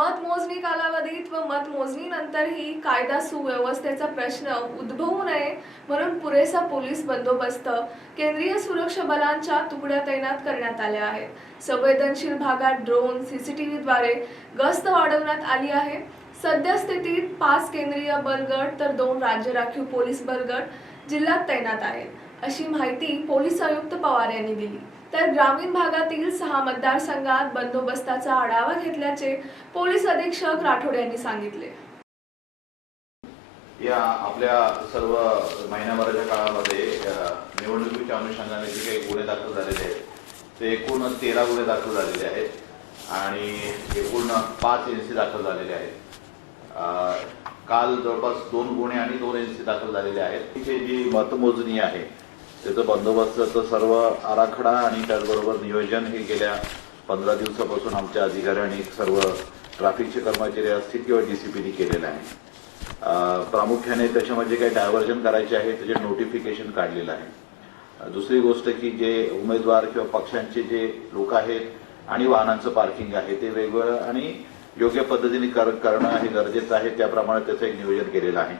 मतमोजणी कालावधीत व मतमोजणीनंतरही कायदा सुव्यवस्थेचा प्रश्न उद्भवू नये म्हणून पुरेसा पोलीस बंदोबस्त केंद्रीय सुरक्षा बलांच्या तुकड्या तैनात करण्यात आल्या आहेत. संवेदनशील भागात ड्रोन सीसीटीव्हीद्वारे गस्त वाढवण्यात आली आहे. सद्यस्थितीत पाच केंद्रीय बलगट तर दोन राज्य राखीव पोलीस बलगट जिल्ह्यात तैनात आहेत. अशी माहिती पोलीस आयुक्त पवार यांनी दिली. तर ग्रामीण भागातील सहा मतदारसंघात बंदोबस्ताचा आढावा घेतल्याचे पोलीस अधीक्षक राठोड यांनी सांगितले. या आपल्या सर्व महिन्याभराच्या काळामध्ये निवडणुकीच्या अनुषंगाने जे काही गुन्हे दाखल झालेले आहेत ते एकूण तेरा गुन्हे दाखल झालेले आहेत आणि एकूण पाच एन सी दाखल झालेले आहेत. काल जवळपास दोन गुन्हे आणि दोन एन सी दाखल झालेले आहेत. तिथे जी मतमोजणी आहे त्याचं बंदोबस्ताचं सर्व आराखडा आणि त्याचबरोबर नियोजन हे गेल्या पंधरा दिवसापासून आमच्या अधिकारी आणि सर्व ट्रॅफिकचे कर्मचारी असतील किंवा डीसीपीनी केलेलं आहे. प्रामुख्याने त्याच्यामध्ये काही डायव्हर्जन करायचे आहे त्याचे नोटिफिकेशन काढलेलं आहे. दुसरी गोष्ट की जे उमेदवार किंवा पक्षांचे जे लोक आहेत आणि वाहनांचं पार्किंग आहे ते वेगवेगळं आणि योग्य पद्धतीने कर करणं हे गरजेचं आहे त्याप्रमाणे त्याचं एक नियोजन केलेलं आहे.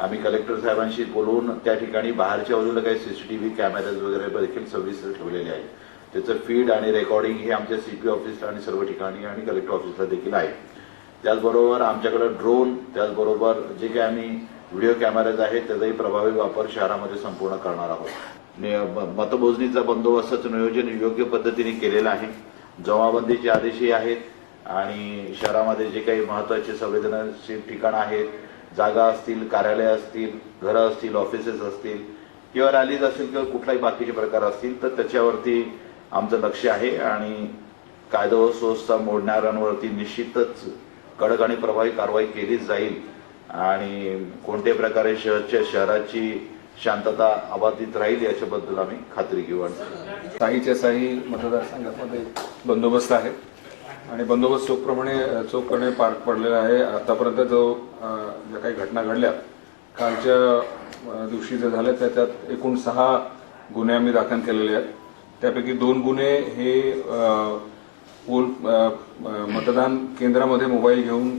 आम्ही कलेक्टर साहेबांशी बोलवून त्या ठिकाणी बाहेरच्या बाजूला काही सीसीटीव्ही कॅमेराज वगैरे देखील सविस्तर ठेवलेले आहेत. त्याचं फीड आणि रेकॉर्डिंग हे आमच्या सीपी ऑफिसला आणि सर्व ठिकाणी आणि कलेक्टर ऑफिसला देखील आहे. त्याचबरोबर आमच्याकडे ड्रोन त्याचबरोबर जे काही आम्ही व्हिडिओ कॅमेराज आहेत त्याचाही प्रभावी वापर शहरामध्ये संपूर्ण करणार आहोत. म- मतमोजणीचा बंदोबस्ताचं नियोजन योग्य पद्धतीने केलेलं आहे. जमाबंदीचे आदेशही आहेत आणि शहरामध्ये जे काही महत्त्वाचे संवेदनशील ठिकाणं आहेत जागा असतील कार्यालय असतील घरं असतील ऑफिसेस असतील किंवा रॅलीज असतील किंवा कुठलाही बाकीचे प्रकार असतील तर त्याच्यावरती आमचं लक्ष आहे आणि कायदा व सुव्यवस्था मोडणाऱ्यांवरती निश्चितच कडक आणि प्रभावी कारवाई केलीच जाईल. आणि कोणत्याही प्रकारे शहरच्या शहराची शांतता अबाधित राहील याच्याबद्दल आम्ही खात्री घेऊ आणि साहीच्या साही मतदारसंघामध्ये बंदोबस्त आहे. आणि बंदोबस्त चोखप्रमाणे चोखपणे पार पडलेला आहे. आतापर्यंत जो ज्या काही घटना घडल्या कालच्या दिवशी जे झाल्या त्याच्यात एकूण सहा गुन्हे आम्ही दाखल केलेले आहेत. त्यापैकी दोन गुन्हे हे पोल मतदान केंद्रामध्ये मोबाईल घेऊन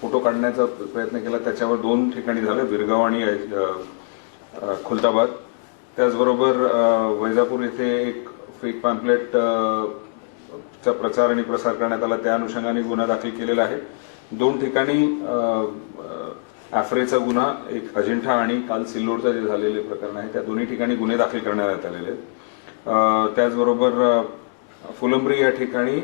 फोटो काढण्याचा प्रयत्न केला. त्याच्यावर दोन ठिकाणी झाले विरगाव आणि खुलताबाद. त्याचबरोबर वैजापूर येथे एक फेक पॅम्पलेट चा प्रचार आणि प्रसार करण्यात आला. त्या अनुषंगाने गुन्हा दाखल केलेला आहे. दोन ठिकाणी ॲफ्रेचा गुन्हा एक अजिंठा आणि काल सिल्लोडचा जे झालेले प्रकरण आहे त्या दोन्ही ठिकाणी गुन्हे दाखल करण्यात आलेले आहेत. त्याचबरोबर फुलंब्री या ठिकाणी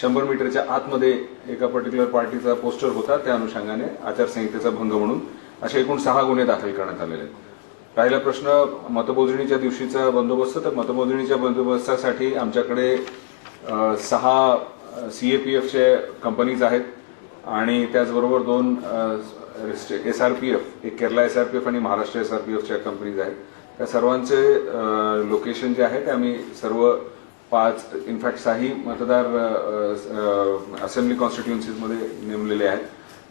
शंभर मीटरच्या आतमध्ये एका पर्टिक्युलर पार्टीचा पोस्टर होता. त्या अनुषंगाने आचारसंहितेचा भंग म्हणून असे एकूण सहा गुन्हे दाखल करण्यात आलेले आहेत. राहिला प्रश्न मतमोजणीच्या दिवशीचा बंदोबस्त तर मतमोजणीच्या बंदोबस्तासाठी आमच्याकडे अ, सहा सीएपीएफचे कंपनीज आहेत. आणि त्याचबरोबर दोन एस आर पी एफ एक Kerala S R P F आणि महाराष्ट्र एस आर पी एफच्या कंपनीज आहेत. त्या सर्वांचे लोकेशन जे आहे ते आम्ही सर्व पाच इनफॅक्ट साही मतदार असेंब्ली कॉन्स्टिट्युएन्सीजमध्ये नेमलेले आहेत.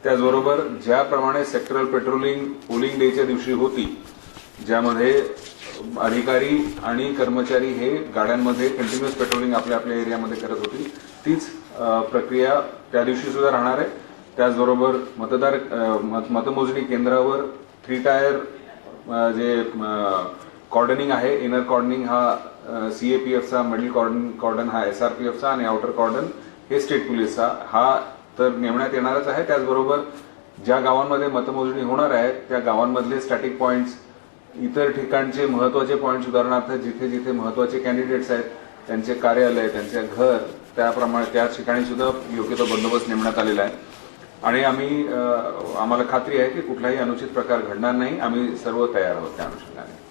त्याचबरोबर ज्याप्रमाणे सेक्टरल पेट्रोलिंग पोलिंग डेच्या दिवशी होती ज्यामध्ये अधिकारी आणि कर्मचारी हे गाड्यांमध्ये कंटिन्युअस पेट्रोलिंग आपल्या आपल्या एरियामध्ये करत होती. तीच प्रक्रिया त्या दिवशी सुद्धा राहणार आहे. त्याचबरोबर मतदार मत- मतमोजणी केंद्रावर थ्री टायर जे कॉर्डनिंग आहे इनर कॉर्डनिंग हा सीएपीएफचा मिडल कॉर्डन कॉर्डन हा एसआरपीएफचा आणि आउटर कॉर्डन हे स्टेट पोलीसचा हा तर नेमण्यात येणारच आहे. त्याचबरोबर ज्या गावांमध्ये मतमोजणी होणार आहे त्या गावांमधले स्टॅटिक पॉईंट्स इतर ठिकाणचे महत्त्वाचे पॉईंट्स उदाहरणार्थ जिथे जिथे महत्त्वाचे कॅन्डिडेट्स आहेत त्यांचे कार्यालय त्यांचे घर त्याप्रमाणे त्या ठिकाणी सुद्धा योग्य तो बंदोबस्त नेमण्यात आलेला आहे. आणि आम्ही आम्हाला खात्री आहे की कुठलाही अनुचित प्रकार घडणार नाही. आम्ही सर्व तयार आहोत त्या अनुषंगाने.